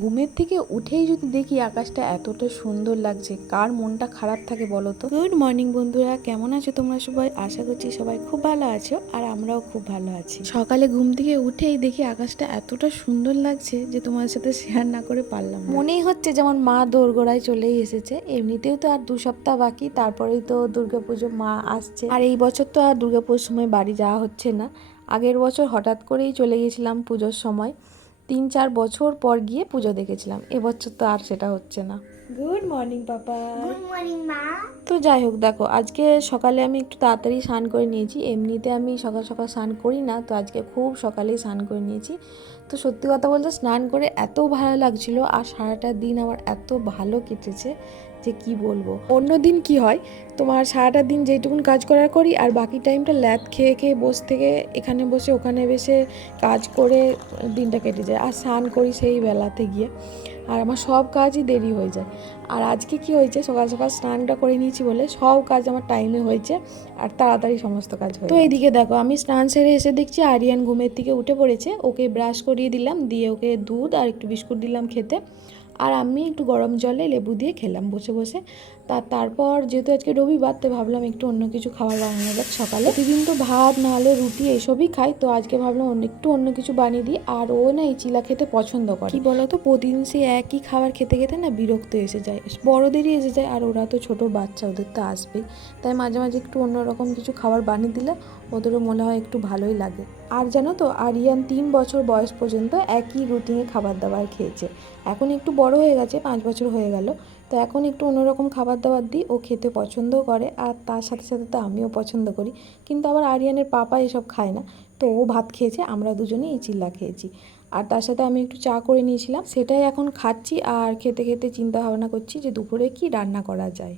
ঘুমের থেকে উঠেই যদি দেখি আকাশটা এতটা সুন্দর লাগছে কার মনটা খারাপ থাকে বলো তো? গুড মর্নিং বন্ধুরা কেমন আছো তোমরা সবাই? আশা করছি সবাই খুব ভালো আছো আর আমরাও খুব ভালো আছি। সকালে ঘুম থেকে উঠেই দেখি আকাশটা এতটা সুন্দর লাগছে যে তোমার সাথে শেয়ার না করে পারলাম মনেই হচ্ছে যেমন মা দোরগোড়ায় চলেই এসেছে এমনিতেও তো আর দু সপ্তাহ বাকি তারপরেই তো দুর্গাপুজো মা আসছে। আর এই বছর তো আর দুর্গাপুজোর সময় বাড়ি যাওয়া হচ্ছে না। আগের বছর হঠাৎ করেই চলে গেছিলাম পুজোর সময়। তিন চার বছর পর গিয়ে পুজো দেখেছিলাম। এবছর তো আর সেটা হচ্ছে না। Good morning papa. Good morning মা। তো যাই হোক দেখো আজকে সকালে আমি একটু তাড়াতাড়ি স্নান করে নিয়েছি। এমনিতে আমি সকাল সকাল স্নান করি না তো আজকে খুব সকালেই স্নান করে নিয়েছি। তো সত্যি কথা বলতে স্নান করে এত ভালো লাগছিল আর সারাটা দিন আমার এত ভালো কেটেছে যে কি বলব। অন্য দিন কি হয় তোমার সারাটা দিন যেইটুকুন কাজ করার করি আর বাকি টাইমটা ল্যাদ খেয়ে খেয়ে বসে থেকে এখানে বসে ওখানে বসে কাজ করে দিনটা কেটে যায়। আর স্নান করি সেই বেলাতে গিয়ে। আর আমার সব কাজই দেরি হয়ে যায়। আর আজকে কি হয়েছে? সকাল সকাল স্নানটা করে নিয়েছি বলে সব কাজ আমার টাইমে হয়েছে আর তাড়াতাড়ি সমস্ত কাজ তো এইদিকে দেখো আমি স্নান সেরে এসে দেখছি আরিয়ান ঘুমের থেকে উঠে পড়েছে। ওকে ব্রাশ করিয়ে দিলাম দিয়ে ওকে দুধ আর একটু বিস্কুট দিলাম খেতে। আর আমি একটু গরম জলে লেবু দিয়ে খেলাম বসে বসে। তা তারপর যেহেতু আজকে রবিবার তো ভাবলাম একটু অন্য কিছু খাবার বানানো যাক সকালে। প্রতিদিন তো ভাত, নাহলে রুটি এসবই খাই, তো আজকে ভাবলাম অন্য, একটু অন্য কিছু বানিয়ে দিই। আর ও না এই চিলা খেতে পছন্দ করে। কি বলতো, প্রতিদিন সে একই খাবার খেতে খেতে না বিরক্ত এসে যায়। বড়দেরই এসে যায়, আর ওরা তো ছোট বাচ্চা, ওদের তো আসবেই। তাই মাঝে মাঝে একটু অন্যরকম কিছু খাবার বানিয়ে দিলে ওদেরও মনে হয় একটু ভালোই লাগে। আর জানো তো, আরিয়ান তিন বছর বয়স পর্যন্ত একই রুটিনে খাবার দাবার খেয়েছে। এখন একটু বড় হয়ে গেছে, পাঁচ বছর হয়ে গেল। তো এখন একটু অন্যরকম খাবার দাবার দিই, ও খেতে পছন্দও করে আর তার সাথে সাথে তো আমিও পছন্দ করি। কিন্তু আবার আরিয়ানের পাপা এসব খায় না। তো ও ভাত খেয়েছে, আমরা দুজনেই এই চিল্লা খেয়েছি। আর তার সাথে আমি একটু চা করে নিয়েছিলাম, সেটাই এখন খাচ্ছি আর খেতে খেতে চিন্তা ভাবনা করছি যে দুপুরে কি রান্না করা যায়।